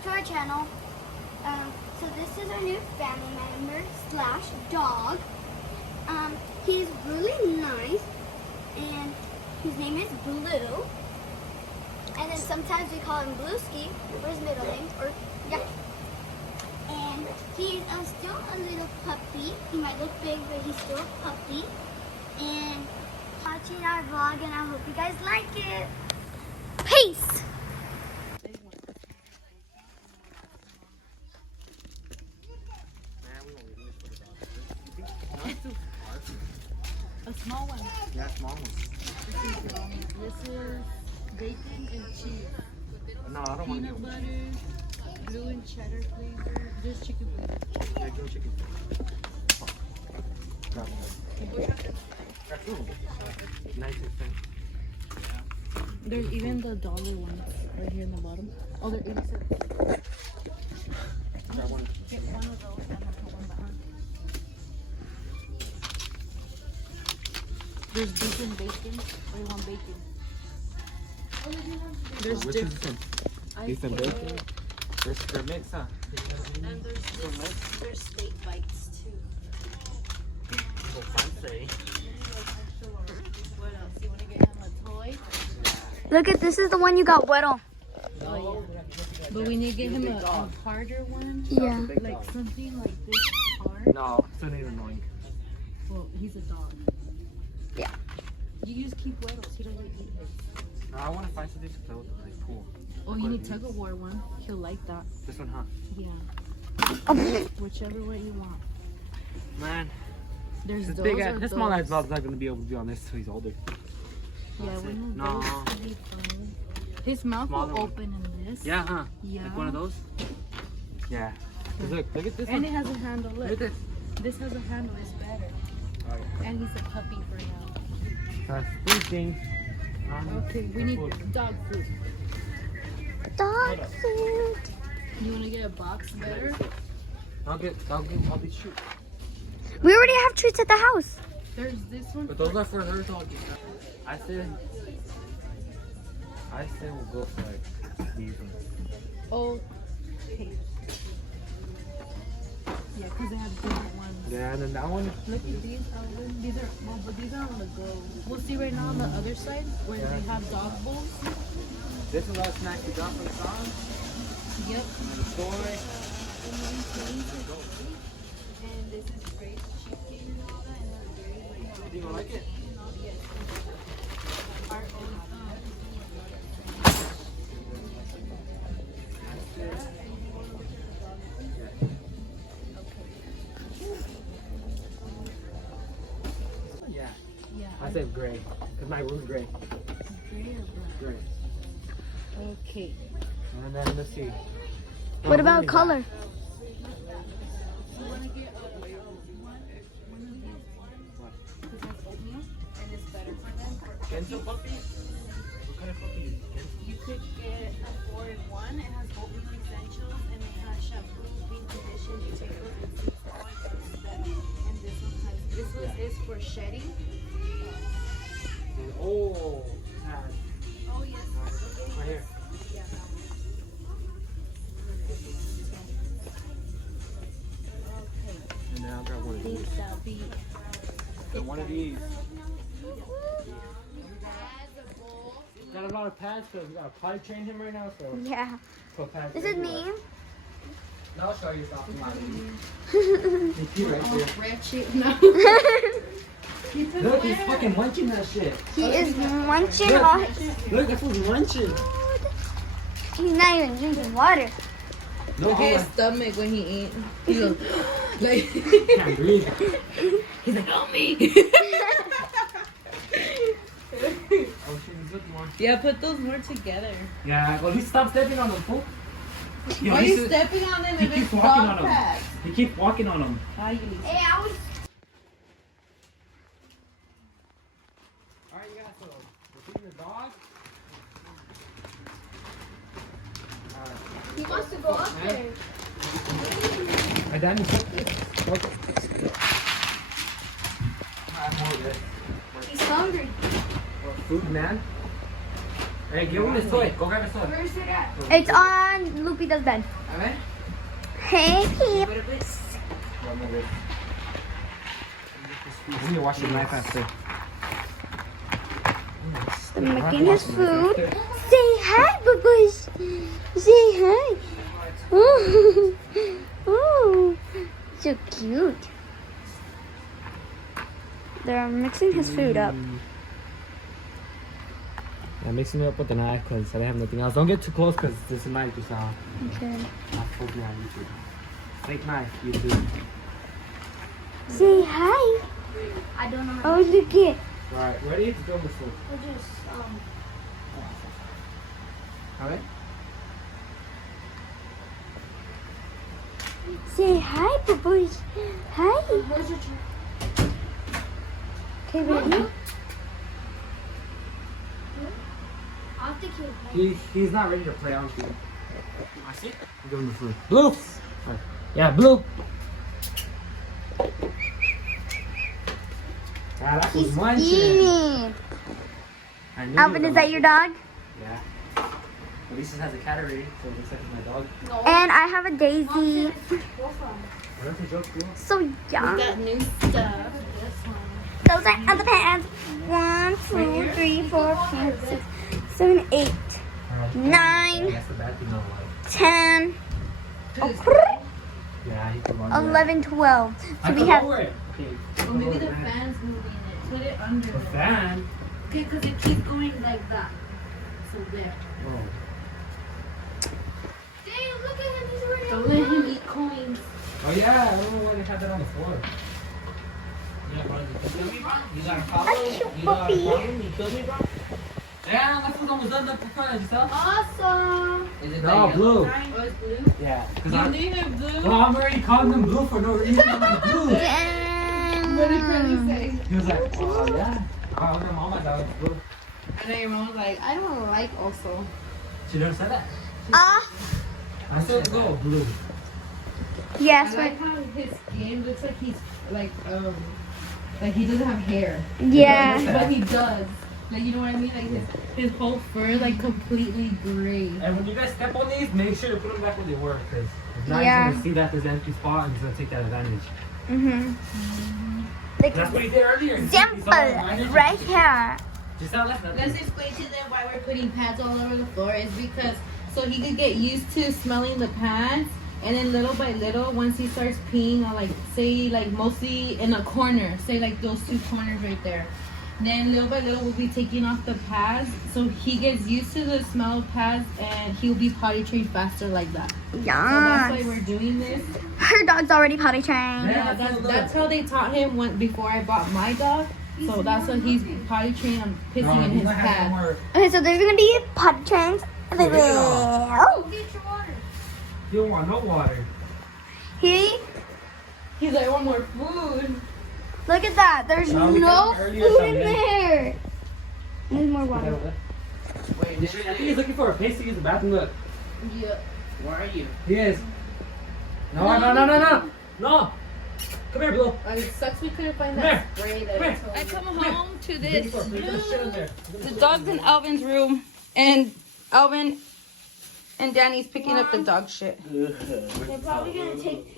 back to our channel. So this is our new family member slash dog. He's really nice, and his name is Blue. And then sometimes we call him Blueski, or his middle name, or yeah. And he's still a little puppy. He might look big, but he's still a puppy. And watching our vlog, and I hope you guys like it. Peace. A small one. Yeah, small one. This is bacon and cheese. No, I don't want Peanut butter, blue and cheddar flavor. Just chicken flavor. Yeah, go chicken. That's nice and thin. There's even the dollar ones right here in the bottom. Oh, they're 80 cents. That one. Get one of those and I'll put one behind. There's beef and bacon. Or you want bacon? There's Which is thin? Beef and bacon. There's the mix, huh? And there's steak bites too. So fancy. What else? You want to get him a toy? Look at this is the one you got wet on. Oh, yeah. But we need to get him a harder one. Yeah. Like something like this hard. No, still need annoying. Well, he's a dog. Yeah. You just keep Weddles. He doesn't eat it. No, I want to find something to play with the like, pool. Oh, you need tug of war one. He'll like that. This one, huh? Yeah. Whichever way you want. Man, There's this those big or ass, this those. small ass dog's not gonna be able to be on this till he's older. Yeah, That's one it. of No. those would be fun. His mouth Smaller will one. open in this. Yeah, huh? Yeah. Like one of those? Yeah. 'Cause look at this And one. it has a handle. Look Look. at this. This has a handle. It's better. Oh, yeah. And he's a puppy for now. That's thinking. Okay, we need dog food. Dog food. You want to get a box better? I'll be shoot. We already have treats at the house. There's this one. But those are for her doggies. I say we'll go for like these ones. Oh, okay. Yeah, because they have different ones. Yeah, and then that one. Look at these, Alvin. These are, well, but these are on the go. We'll see right now on the other side where they have dog bowls. This is all snacks you got from the song. Yep. And the toy. And this is great chicken and all that, and that's very like. You gonna like it? Our own. Yeah. Yeah. I said gray, cause my room's gray. Gray or black? Gray. Okay. And then let's see. What about color? You want to get one of these? Because that's oatmeal, and it's better for them. Gento puppies? What kind of puppies? You could get a 4-in-1. It has oatmeal essentials, and it has shampoo, bean condition, potatoes, and seed oil. And this one has. This one is for shedding. Oh, Oh yes. Okay. right here. Yeah, that one. Okay. And then I'll grab one of these. Think that'll be. Get one of these. Got a lot of pads because we gotta potty train him right now, so Yeah. put pads. This is everywhere. me. Now I'll show you something. He's right Oh, there. wretched. No. Keep it Look, he's away. fucking munching that shit. He is munching on. Look, that's what's munching. He's not even drinking water. No, Look at his he stomach when he eat. He goes, like, can't breathe. he's like, help me. Oh shit, he's looking one. Yeah, put those more together. Yeah, well, he stopped stepping on them, fool. Why are you stepping on them He if keeps it's walking dog on them. pads? He keeps walking on them. Ay, Hey, I was. Alright, you guys, so we're feeding the dog. He wants to go up there. And then He's hungry. food, man. Hey, give him his toy. Go grab his toy. Where's it at? It's on Lupita's bed. A ver. Hey, peeps. You need to wash your knife after. They're making his food. Say hi, Bubbles. Say hi. Oh, oh, so cute. They're mixing his food up. Yeah, mixing it up with the knife because I have nothing else. Don't get too close because this knife just Okay. I told you on YouTube. Fake knife, YouTube. Say hi. I don't know. Oh, look it. Alright, ready? Let's go with this one. We'll just Alright? Say hi, Bubbles. Hi. Where's your Okay, ready? I'll take you. He's not ready to play, I don't think. I see. Give him the food. Blue! Yeah, Blue! Ah, that was He's munching. eating. I knew Alvin, he is was that your dog? Yeah. Elisa's has a cat already, so it looks like my dog. And I have a Daisy. Where's the joke, Blue? So young. Got new stuff. This one. Those are underpants. 1, 2, 3, 4, 5, 6, 7, 8, 9, That's the bad thing, no, 10, yeah, he can run 11, 12. So we have. Okay. Or maybe the fan's moving it. Put it under. The fan? Okay, because it keeps going like that. So there. Oh. Dang, look at him. He's already Don't let him eat coins. Oh yeah, I don't know why they had that on the floor. Yeah, bro, you kill me, bro? You got a problem? cute You got a puppy. problem? You killed me, bro? Yeah, that food's almost done. Look, yourself. Awesome. Is it no, Blue. Oh, it's blue. Yeah. Cause You name it blue. well, I'm already calling them Blue for no reason. I'm like, Blue. What did Curly say? He was like, oh yeah. Oh, I'm your mama dog, Blue. I know your mom was like, I don't like also. She never said that. Ah, I said go, Blue. yes, I right. like how his skin looks like he's like he doesn't have hair. Yeah. But he does. Like, you know what I mean? Like his whole fur like completely gray. And when you guys step on these, make sure to put them back where they were, because if not, Yeah. he's gonna see that there's an empty spot and he's gonna take that advantage. Mhm. Look That's at what he did earlier. He saw Simple, the advantage. right here. Just now, that's Let's explain to them why we're putting pads all over the floor is because so he could get used to smelling the pads, and then little by little, once he starts peeing on like say like mostly in a corner, say like those two corners right there, then little by little we'll be taking off the pads so he gets used to the smell of pads and he'll be potty trained faster like that. So that's why Yes. we're doing this. Her dog's already potty trained. Yeah, that's how they taught him when before I bought my dog. So that's what he's potty trained on pissing in his pad. Okay, so there's gonna be potty trains. Get your Oh. You don't want no water. He, He's like, I want more food. look at that. There's No, we no got him earlier, food so in yeah. there. There's more water. Wait, I think he's looking for a place to use the bathroom. Look. Yeah. Where are you? He is. No. No. Come here, Blue. It sucks we couldn't find Come that spray that Come I here. told I you. come home to Looking this. for a place to shit in there. The dog's in Alvin's room, and Alvin and Danny's picking up the dog shit. They're probably gonna take.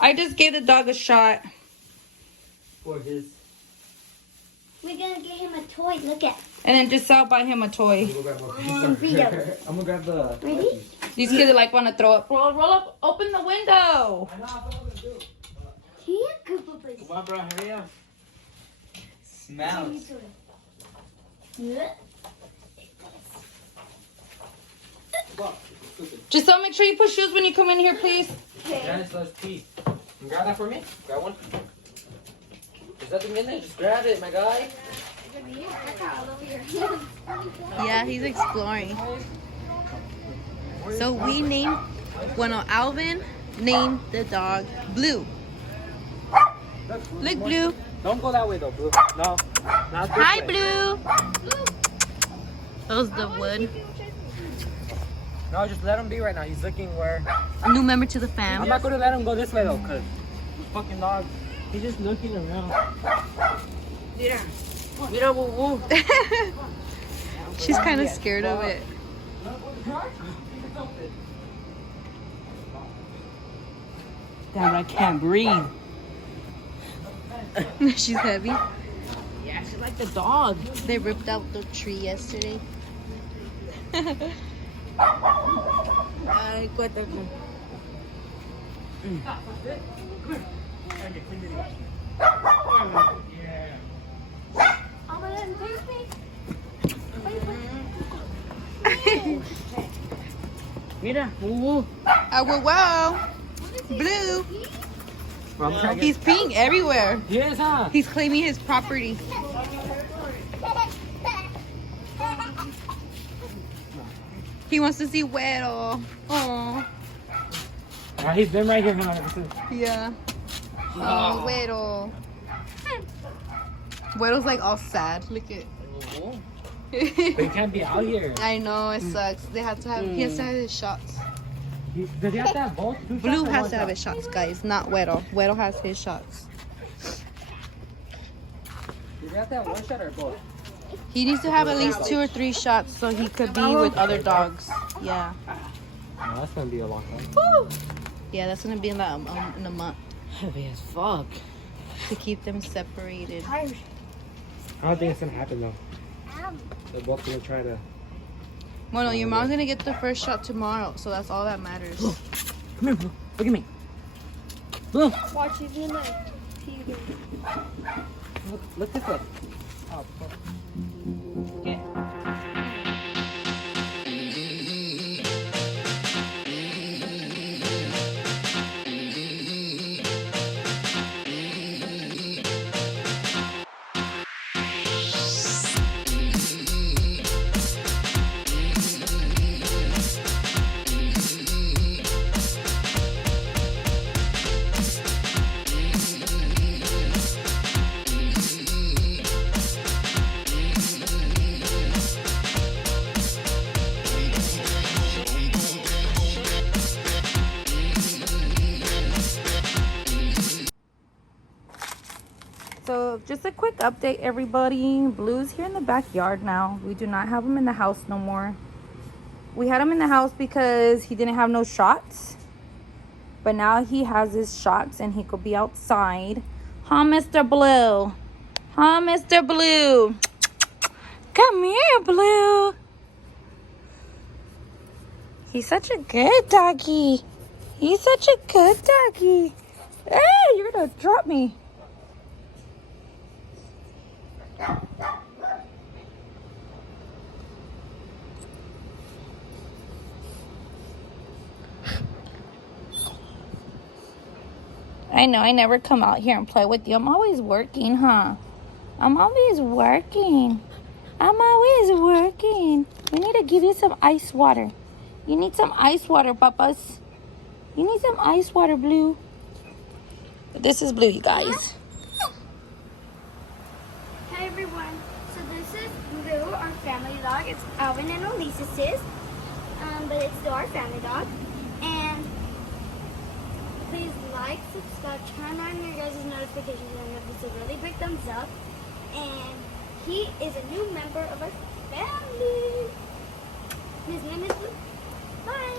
I just gave the dog a shot. For his. We're gonna get him a toy. Look at. And then just out buy him a toy. Vito. I'm gonna grab the. Ready? These kids are like want to throw up. Roll up, open the window. Here, Cooper, please. Come on, bro, hurry up. Smells. Yeah. Just don't make sure you put shoes when you come in here, please. Janice loves pee. Can you grab that for me? Grab one. There's nothing in there. Just grab it, my guy. Yeah, he's exploring. So we named, Alvin named the dog Blue. Look, Blue. Don't go that way though, Blue. No. Not this Hi, way. Blue. That was the wood. No, just let him be right now. He's looking where. A new member to the I'm fam. not gonna let him go this way though, cause this fucking dog. He's just looking around. Mira, woo woo. She's kind of scared of it. Damn, I can't breathe. She's heavy. Yeah, she's like the dog. They ripped out the tree yesterday. Ay, cuéntame. Oh my God, take me. Mira. Ooh. Wow. Blue. He's peeing everywhere. Yes, huh? He's claiming his property. He wants to see Weddle. Oh. He's been right here, huh? Yeah. Oh, Weddle. Weddle's like all sad. Look at. But he can't be out here. I know it sucks. They have to have. He has to have his shots. Does he have to have both? Blue has to have his shots, guys. Not Weddle. Weddle has his shots. Does he have to have one shot or both? He needs to have at least 2 or 3 shots so he could be with other dogs. Yeah. Oh, that's gonna be a long time. Woo! Yeah, that's gonna be in a month Heavy as fuck. to keep them separated. I don't think it's gonna happen though. They're both gonna try to. Well, no, your mom's gonna get the first shot tomorrow, so that's all that matters. Come here, Blue. Look at me. Blue. Watch, he's gonna pee. Look this way. Oh, fuck. Yeah. So just a quick update, everybody. Blue's here in the backyard now. We do not have him in the house no more. We had him in the house because he didn't have no shots. But now he has his shots and he could be outside. Huh, Mr. Blue? Huh, Mr. Blue? Come here, Blue. He's such a good doggy. He's such a good doggy. Hey, you're gonna drop me. I know, I never come out here and play with you. I'm always working, huh? I'm always working. I'm always working. We need to give you some ice water. You need some ice water, papas. You need some ice water, Blue. This is Blue, you guys. Hi everyone. So this is Blue, our family dog. It's Alvin and Elise's. But it's still our family dog. And please like, subscribe, turn on your guys' notifications, and give us a really big thumbs up. And he is a new member of our family. His name is Blue. Bye.